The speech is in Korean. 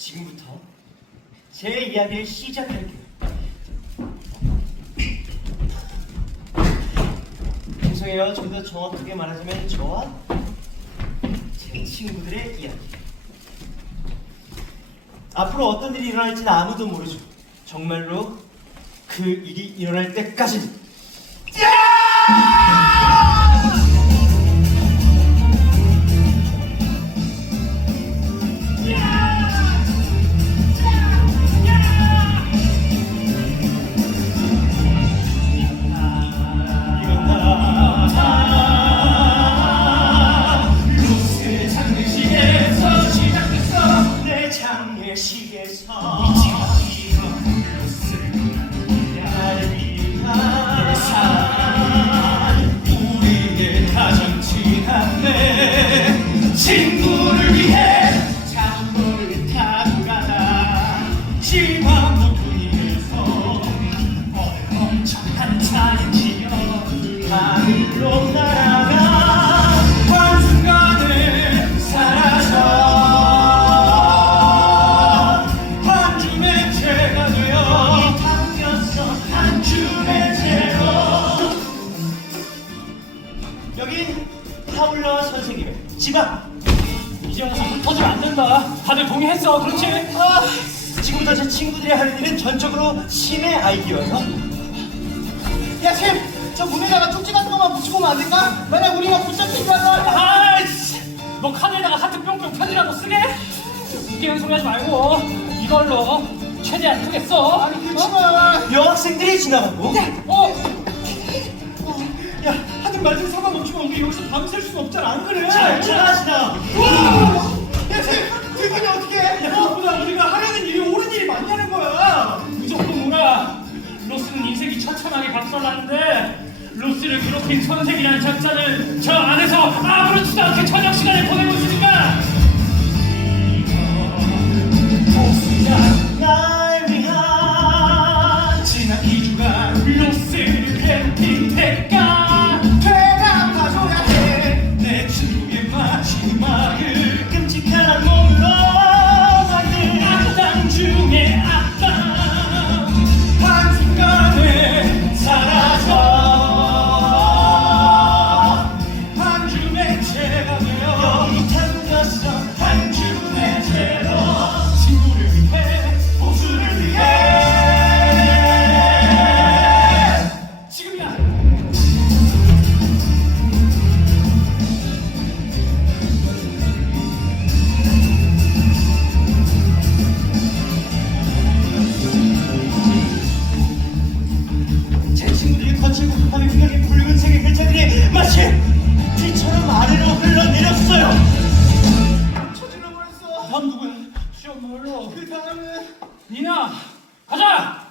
지금부터 제 이야기를 시작할게요. 죄송해요. 좀 더 정확하게 말하자면 저와 제 친구들의 이야기. 앞으로 어떤 일이 일어날지는 아무도 모르죠. 정말로 그 일이 일어날 때까지. 루 친구를 위해 장로를 타고 가다 지방 모퉁이에서 엄청난 차인지요 하늘로 날아가 한순간에 사라져. 한 줌의 죄가 되어 담겼어. 한 줌의 죄로. 여긴 파울라 선생님의 집안 이제 와서 불 터지면 안 된다 다들 동의했어 그렇지? 아, 지금부터 제 친구들이 하는 일은 전적으로 심의 아이디어예요 야, 쌤! 저 문에다가 쪽지 같은 것만 붙이고 오면 안 될까? 만약 우리가 붙잡힌다면 아이씨 너 카드에다가 하트 뿅뿅 편지라도 쓰게? 웃기는 소리 하지 말고 이걸로 최대한 크게 써 아니, 그렇지만 여학생들이 지나가고 어? 야, 하든 말든 상관없지만 우리 여기서 밤샐 수는 없잖아, 안 그래? 잘 지나가시나 박살났는데 로스를 괴롭힌 선생이라는 작자는 저 안에서 아무렇 번씩 곱하는 크게 붉은 색의 글자들이 마치 피처럼 아래로 흘러내렸어요. 쳐질러 버렸어 다음 누구야? 시험 뭘로? 그 다음은 니나 가자.